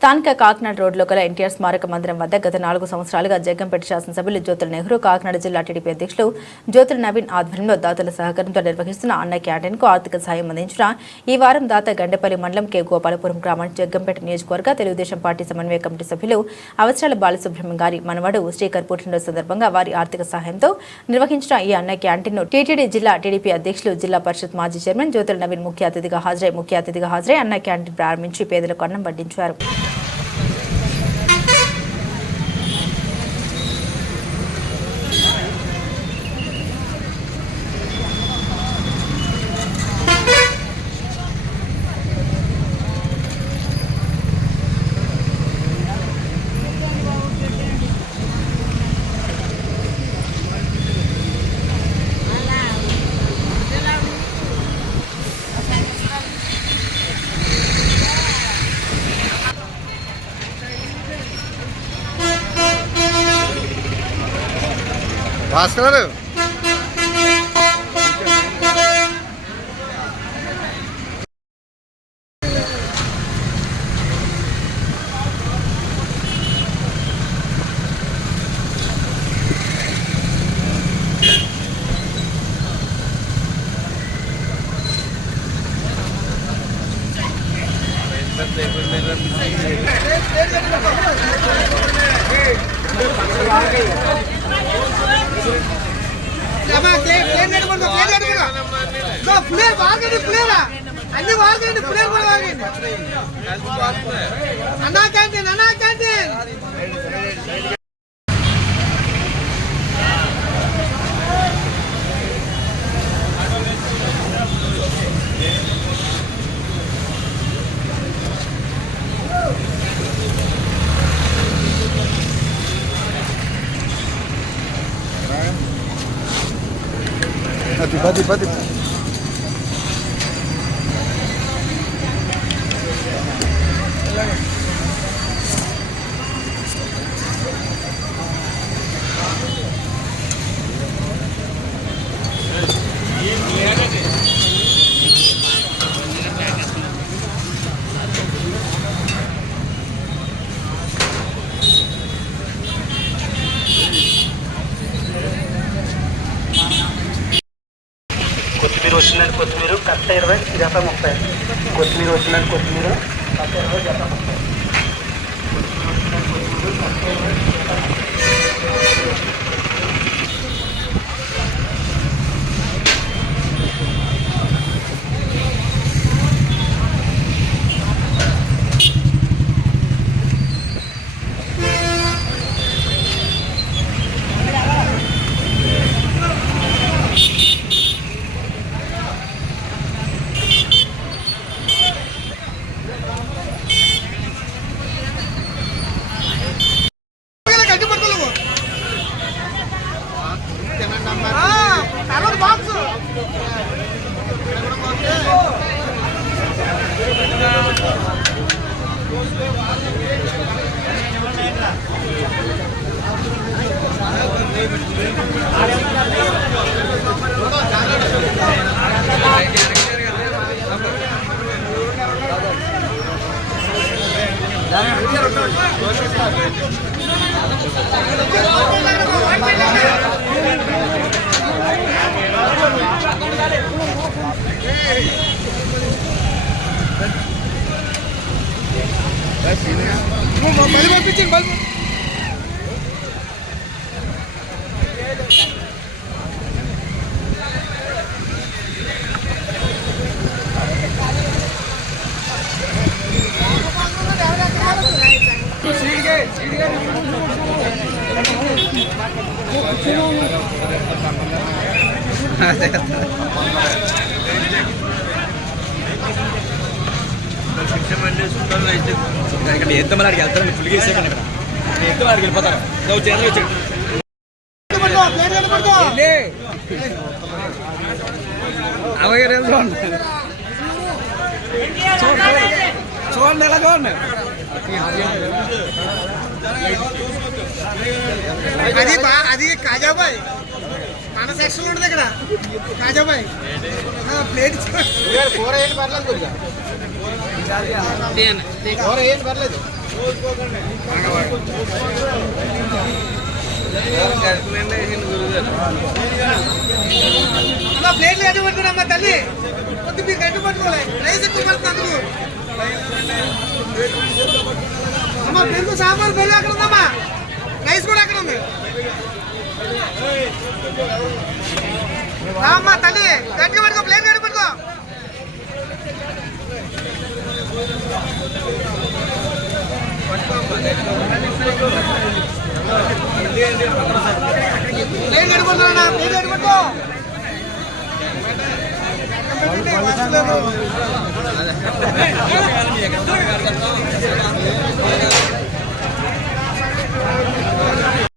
స్థానిక కాకినాడ రోడ్లో గల ఎన్టీఆర్ స్మారక మందిరం వద్ద గత నాలుగు సంవత్సరాలుగా జగ్గంపేట శాసనసభ్యులు జ్యోతుల నెహ్రూ కాకినాడ జిల్లా టీడీపీ అధ్యక్షులు జ్యోతుల నవీన్ ఆధ్వర్యంలో దాతల సహకారంతో నిర్వహిస్తున్న అన్న క్యాంటీన్కు ఆర్థిక సాయం అందించిన ఈ వారం దాత గండపల్లి మండలం కె. గోపాలపురం గ్రామానికి జగ్గంపేట నియోజకవర్గ తెలుగుదేశం పార్టీ సమన్వయ కమిటీ సభ్యులు అవసరాల బాలసుబ్రహ్మణ్యం గారి మనవడు శ్రీకర్ పుట్టినరోజు సందర్భంగా వారి ఆర్థిక సహాయంతో నిర్వహించిన ఈ అన్న క్యాంటీన్ను టీటీడీ జిల్లా టీడీపీ అధ్యక్షులు జిల్లా పరిషత్ మాజీ చైర్మన్ జ్యోతుల నవీన్ ముఖ్య అతిథిగా హాజరై ముఖ్య అతిథిగా హాజరై అన్న క్యాంటీన్ ప్రారంభించి పేదలకు అన్నం వడ్డించారు. భాస్కర్ పులేరు వాగండి పులేరా అన్ని వాగండి పులేరు కూడా వాగండి అన్నా క్యాంటీన్ అన్నా క్యాంటీన్ అది పది పది. వచ్చినాడు కొత్తిమీర కట్ట ఇరవై జత ముప్పై. కొత్తిమీర వచ్చినాడు కొత్తిమీర కట్ట ఇరవై జత ముప్పై. కొత్తిమీర వచ్చినాడు కొత్తిమీర కట్ట ఇరవై పంపించండి బల్బు ఎంత మళ్ళీ అడిగి వెళ్తాను ఫుల్గా వేసాను ఇక్కడ ఎంత అడిగి వెళ్ళిపోతారు నువ్వు చేయాలి వచ్చాడు పట్టుకో ప్లేట్ పట్టుకో అలాగే రేపు చూడండి చూడండి ఎలా చూడండి అది బా అది కాజాబాయ్. మన సెక్షన్ ఉండదు ఇక్కడ. కాజాబాయ్. ప్లేట్ కూర ఏం పర్లేదు కూర ఏం పర్లేదు ప్లేట్లు గట్టి పట్టుకున్నా అమ్మా తల్లి. కొద్ది మీరు గట్టి పట్టుకోలే. రైస్ ఎక్కువ పడుతుంది అందుకు. అమ్మా పెరుగు సాంబార్ పెరుగు అక్కడ ఉందమ్మా? రైస్ కూడా అక్కడ ఉంది? అమ్మా తల్లి గట్టిగా పట్టుకో గట్టి పట్టుకో. ప్లేన్ గట్టి పట్టుకో